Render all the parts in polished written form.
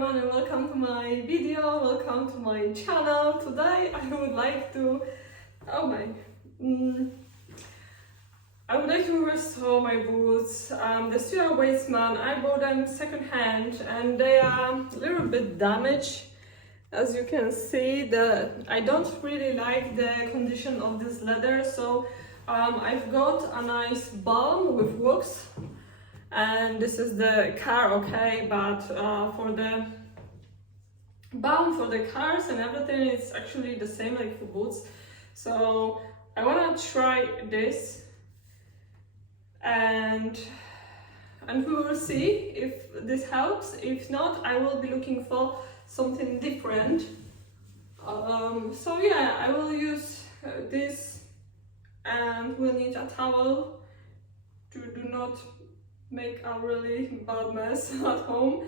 everyone and welcome to my video, welcome to my channel. Today I would like to, I would like to restore my boots. The Stuart Weitzman, I bought them second-hand and they are a little bit damaged. As you can see, I don't really like the condition of this leather, so I've got a nice balm with wax. And this is the car, okay, but for the balm for the cars and everything, it's actually the same like for boots. So I want to try this and we will see if this helps. If not, I will be looking for something different. So yeah, I will use this, and we'll need a towel to do not make a really bad mess at home.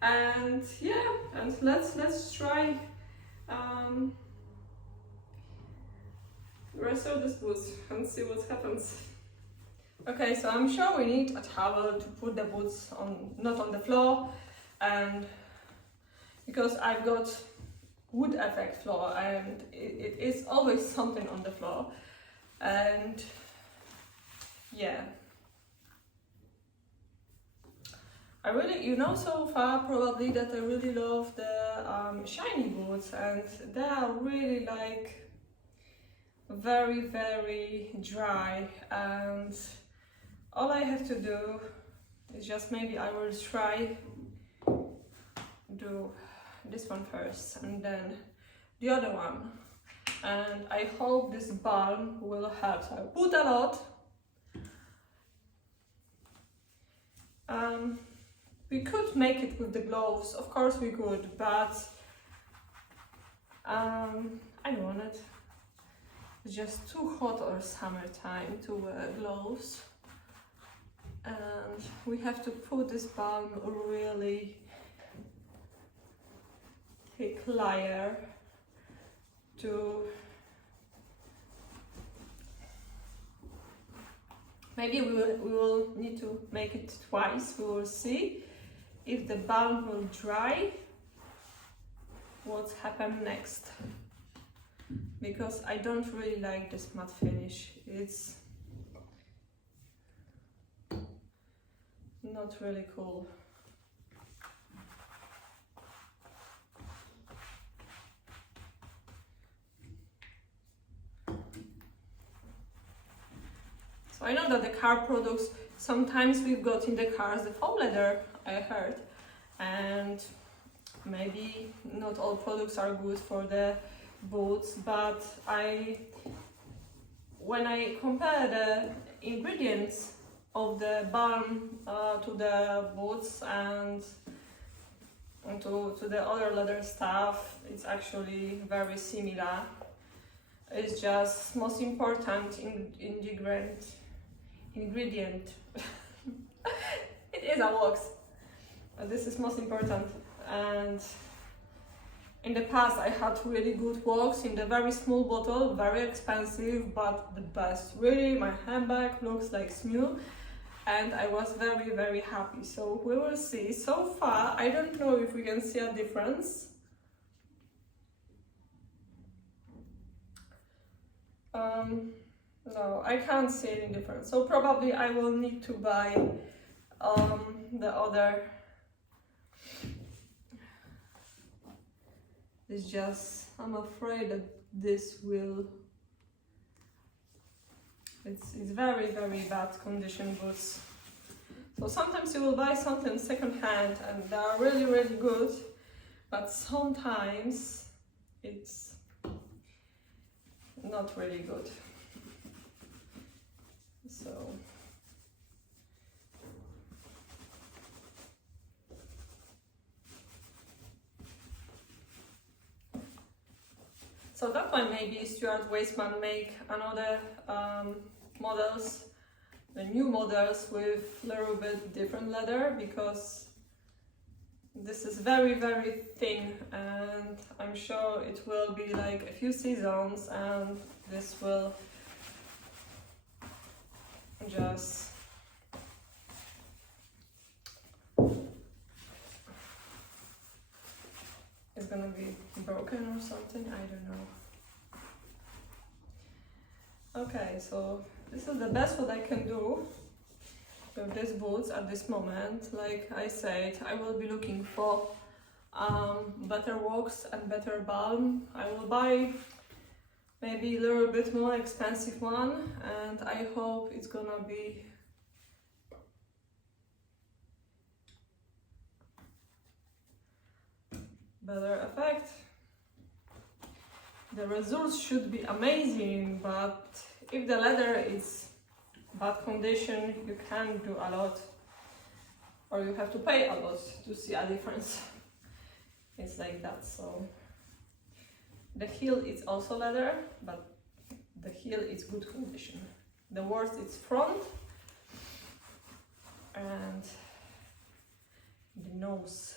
And yeah, and let's try restore this boots and see what happens. Okay, so I'm sure we need a towel to put the boots on, not on the floor, and because I've got wood effect floor and it is always something on the floor. And yeah, I really, you know, so far probably that I really love the shiny boots, and they are really like very dry, and all I have to do is just, maybe I will try do this one first and then the other one, and I hope this balm will help. So I put a lot. We could make it with the gloves, of course we could, but I don't want it. It's just too hot or summertime to wear gloves, and we have to put this balm really thick layer to, maybe we will need to make it twice. We will see if the balm will dry, what's happened next, because I don't really like this matte finish. It's not really cool. So I know that the car products, sometimes we've got in the cars the foam leather, I heard, and maybe not all products are good for the boots, but when I compare the ingredients of the balm to the boots and to the other leather stuff, it's actually very similar. It's just most important ingredient. It is a wax. This is most important, and in the past I had really good wax in the very small bottle, very expensive, but the best. Really, my handbag looks like new, and I was very happy. So we will see. So far, I don't know if we can see a difference. No, I can't see any difference. So probably I will need to buy the other. It's just, I'm afraid that this will, it's very bad condition boots. So sometimes you will buy something second hand and they are really good, but sometimes it's not really good. So that one, maybe Stuart Weitzman make another models, the new models with a little bit different leather, because this is very thin, and I'm sure it will be like a few seasons, and this will just gonna be broken or something, I don't know. Okay, so this is the best what I can do with these boots at this moment. Like I said, I will be looking for better walks and better balm. I will buy maybe a little bit more expensive one, and I hope it's gonna be better effect. The results should be amazing, but if the leather is bad condition, you can't do a lot, or you have to pay a lot to see a difference. It's like that. So the heel is also leather, but the heel is good condition. The worst is front and the nose.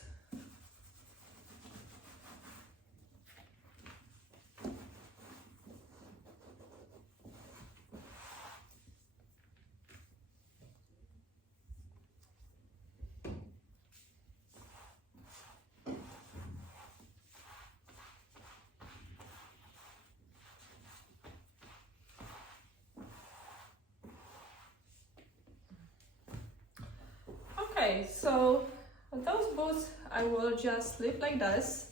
Okay, so those boots I will just leave like this,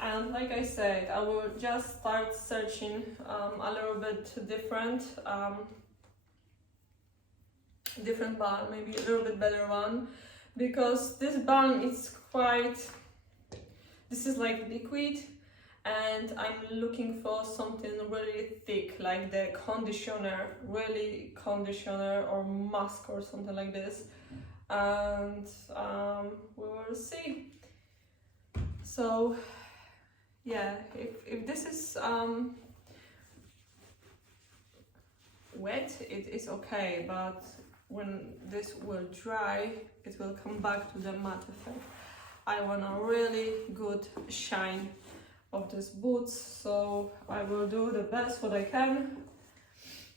and like I said, I will just start searching a little bit different balm, maybe a little bit better one, because this balm is this is like liquid, and I'm looking for something really thick, like the conditioner, really conditioner or mask or something like this. And we will see. So yeah, if this is wet, it is okay, but when this will dry, it will come back to the matte effect. I want a really good shine of these boots, so I will do the best what I can,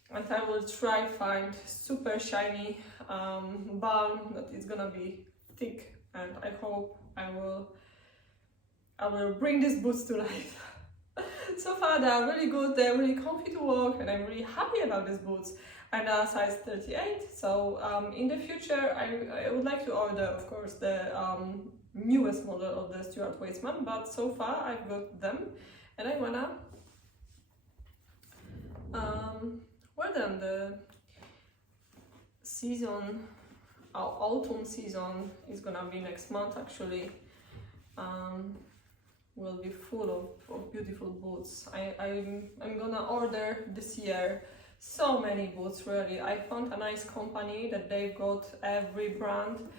and I will try find super shiny balm that is gonna be thick, and I hope I will bring these boots to life. So far they are really good, they're really comfy to walk, and I'm really happy about these boots. I'm a size 38, so in the future I would like to order, of course, the newest model of the Stuart Weitzman, but so far I've got them, and I wanna wear them. The season, our autumn season is gonna be next month actually. Will be full of beautiful boots. I'm gonna order this year so many boots, really. I found a nice company that they've got every brand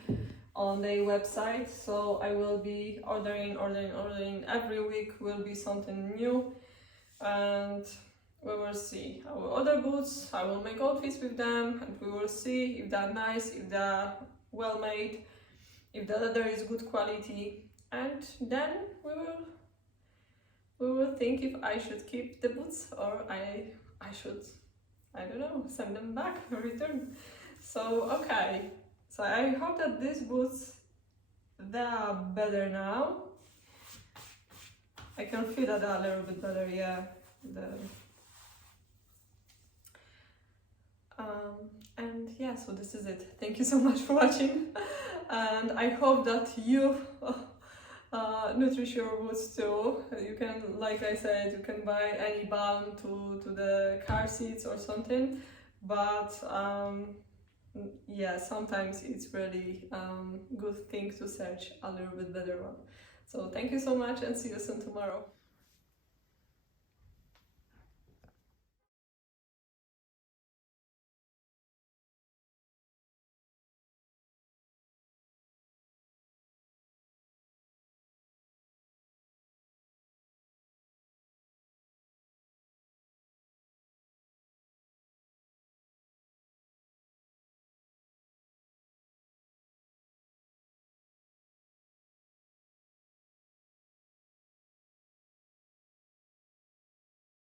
on their website, so I will be ordering every week. Will be something new, and we will see. I will order boots, I will make outfits with them, and we will see if they're nice, if they're well made, if the leather is good quality, and then we will think if I should keep the boots or I should, I don't know, send them back or return. So okay, so I hope that these boots, they are better now. I can feel that they are a little bit better, yeah. And yeah, so this is it. Thank you so much for watching, and I hope that you nutrish your boots too. You can, like I said, you can buy any balm to the car seats or something, but yeah, sometimes it's really good thing to search a little bit better one. So thank you so much, and see you soon tomorrow.